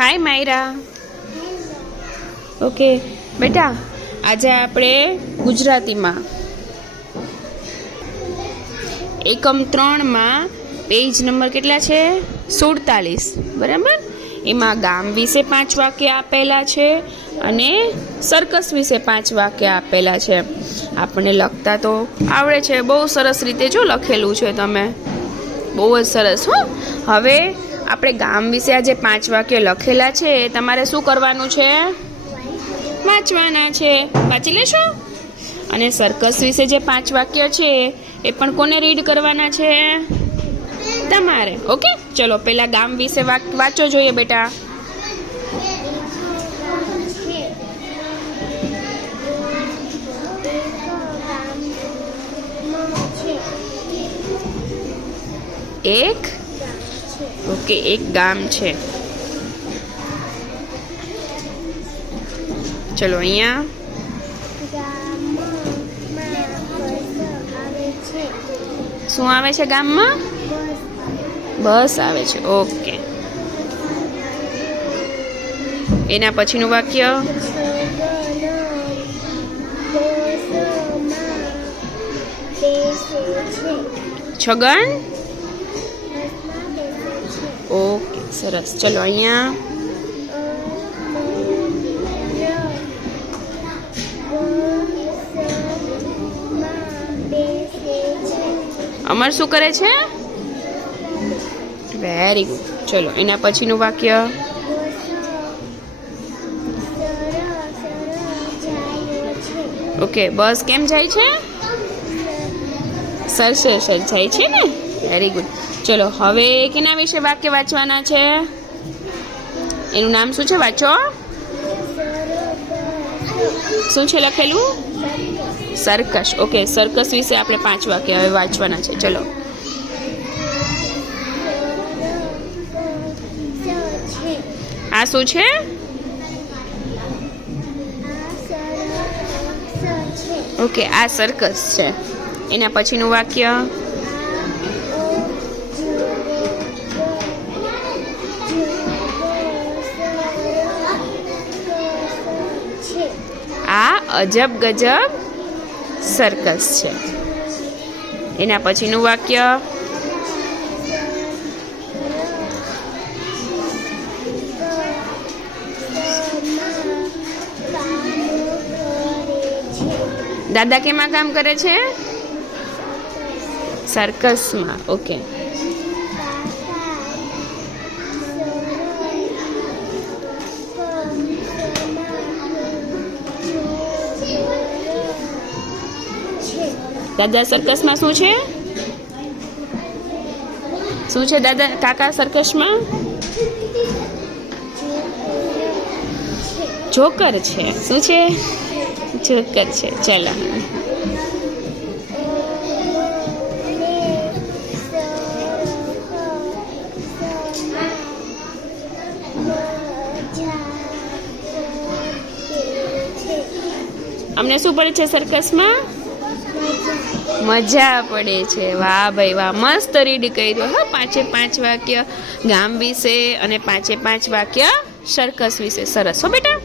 हाय Myra. Okay बेटा, आज आपणे गुजराती में एकम 3 में पेज नंबर केटला छे 47 बराबर। एमां गाम विषे 5 वाक्य आपेला छे अने सर्कस विषे 5 वाक्य आपेला छे। आपणे लखता तो आवडे छे, बहु सरस रीते जो लखेलुं छे तमे, बहु ज सरस हो। हवे आपणे गाम विषे आज 5 वाक्य लखेला छे, तमारे शुं करवानुं छे? वांचवाना छे। वांची लेशो। अने सर्कस विषे जे 5 वाक्य छे ए पण कोने रीड करवाना छे? तमारे। ओके, चलो पहला गाम विषे वांचो जोईए बेटा। एक ओके, एक गाम छे। चलो अहींया शुं आवे छे? गाममां बस आवे छे। ओके, एना पछीनुं वाक्य छगन। ओके, सरस। चलो अहींया अमर शुं करे छे? Very good. चलो एना पछीनुं वाक्य ओके, बस केम जाय छे? सरसर जाय छे ने। Very good. चलो हवे केना विषे वाक्य वांचवाना छे? एनुं नाम शुं छे? वांचो। शुं छे लखेलुं? सर्कस। ओके, सर्कस विषे आपणे 5 वाक्य हवे वांचवाना छे। चलो आ शुं छे? ओके, आ सर्कस छे। एना पछीनुं वाक्य आ अजब गजब सर्कस छे। एना पछीनुं वाक्य दादा केमां काम करे छे? सर्कस में। ओके, दादा सर्कस में शुं छे? शुं छे दादा काका सर्कस में? जोकर छे। शुं छे? जोकर छे। चलो अमने शुं पड़े छे सर्कस में? मजा पड़े छे। वाह भाई वाह, मस्त रीड कर्यो हो। 5 वाक्य गाम विषे अने 5 वाक्य सर्कस विषे। सरस हो बेटा।